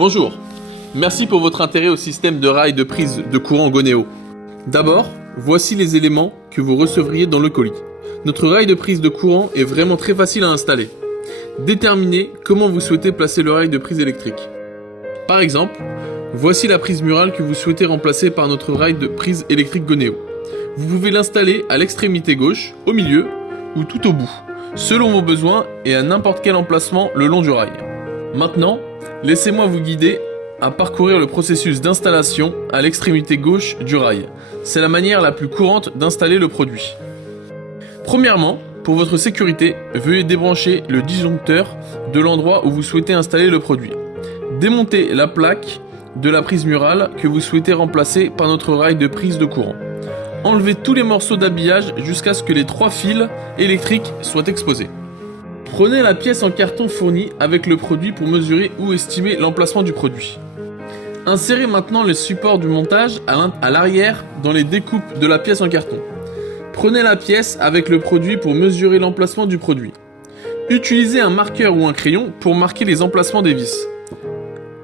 Bonjour, merci pour votre intérêt au système de rail de prise de courant Goneo. D'abord, voici les éléments que vous recevriez dans le colis. Notre rail de prise de courant est vraiment très facile à installer. Déterminez comment vous souhaitez placer le rail de prise électrique. Par exemple, voici la prise murale que vous souhaitez remplacer par notre rail de prise électrique Goneo. Vous pouvez l'installer à l'extrémité gauche, au milieu ou tout au bout, selon vos besoins et à n'importe quel emplacement le long du rail. Maintenant, laissez-moi vous guider à parcourir le processus d'installation à l'extrémité gauche du rail. C'est la manière la plus courante d'installer le produit. Premièrement, pour votre sécurité, veuillez débrancher le disjoncteur de l'endroit où vous souhaitez installer le produit. Démontez la plaque de la prise murale que vous souhaitez remplacer par notre rail de prise de courant. Enlevez tous les morceaux d'habillage jusqu'à ce que les 3 fils électriques soient exposés. Prenez la pièce en carton fournie avec le produit pour mesurer ou estimer l'emplacement du produit. Insérez maintenant les supports du montage à l'arrière dans les découpes de la pièce en carton. Prenez la pièce avec le produit pour mesurer l'emplacement du produit. Utilisez un marqueur ou un crayon pour marquer les emplacements des vis.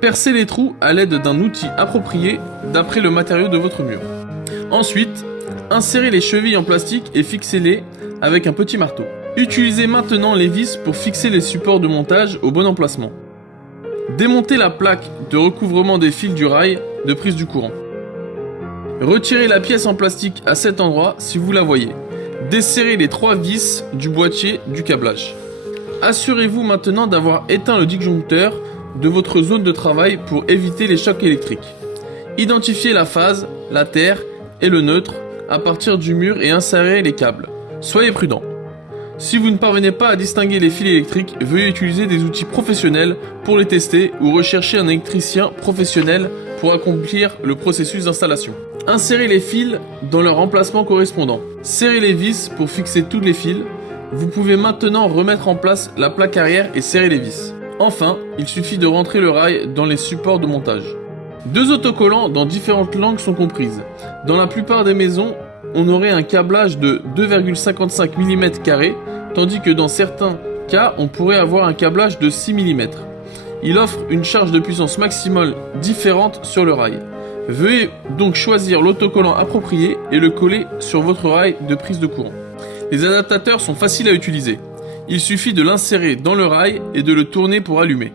Percez les trous à l'aide d'un outil approprié d'après le matériau de votre mur. Ensuite, insérez les chevilles en plastique et fixez-les avec un petit marteau. Utilisez maintenant les vis pour fixer les supports de montage au bon emplacement. Démontez la plaque de recouvrement des fils du rail de prise du courant. Retirez la pièce en plastique à cet endroit si vous la voyez. Desserrez les 3 vis du boîtier du câblage. Assurez-vous maintenant d'avoir éteint le disjoncteur de votre zone de travail pour éviter les chocs électriques. Identifiez la phase, la terre et le neutre à partir du mur et insérez les câbles. Soyez prudent. Si vous ne parvenez pas à distinguer les fils électriques, veuillez utiliser des outils professionnels pour les tester ou rechercher un électricien professionnel pour accomplir le processus d'installation. Insérez les fils dans leur emplacement correspondant. Serrez les vis pour fixer tous les fils. Vous pouvez maintenant remettre en place la plaque arrière et serrer les vis. Enfin, il suffit de rentrer le rail dans les supports de montage. 2 autocollants dans différentes langues sont comprises. Dans la plupart des maisons, on aurait un câblage de 2,55 mm², tandis que dans certains cas, on pourrait avoir un câblage de 6 mm. Il offre une charge de puissance maximale différente sur le rail. Veuillez donc choisir l'autocollant approprié et le coller sur votre rail de prise de courant. Les adaptateurs sont faciles à utiliser. Il suffit de l'insérer dans le rail et de le tourner pour allumer.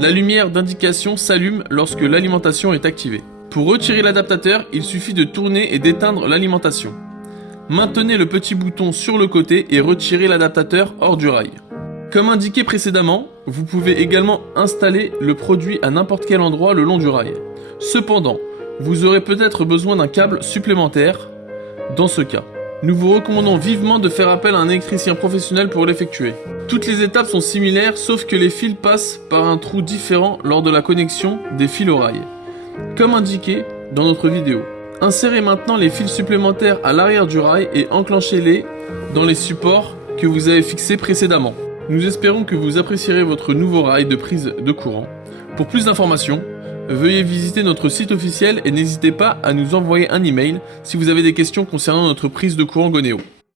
La lumière d'indication s'allume lorsque l'alimentation est activée. Pour retirer l'adaptateur, il suffit de tourner et d'éteindre l'alimentation. Maintenez le petit bouton sur le côté et retirez l'adaptateur hors du rail. Comme indiqué précédemment, vous pouvez également installer le produit à n'importe quel endroit le long du rail. Cependant, vous aurez peut-être besoin d'un câble supplémentaire. Dans ce cas, nous vous recommandons vivement de faire appel à un électricien professionnel pour l'effectuer. Toutes les étapes sont similaires sauf que les fils passent par un trou différent lors de la connexion des fils au rail, comme indiqué dans notre vidéo. Insérez maintenant les fils supplémentaires à l'arrière du rail et enclenchez-les dans les supports que vous avez fixés précédemment. Nous espérons que vous apprécierez votre nouveau rail de prise de courant. Pour plus d'informations, veuillez visiter notre site officiel et n'hésitez pas à nous envoyer un email si vous avez des questions concernant notre prise de courant Goneo.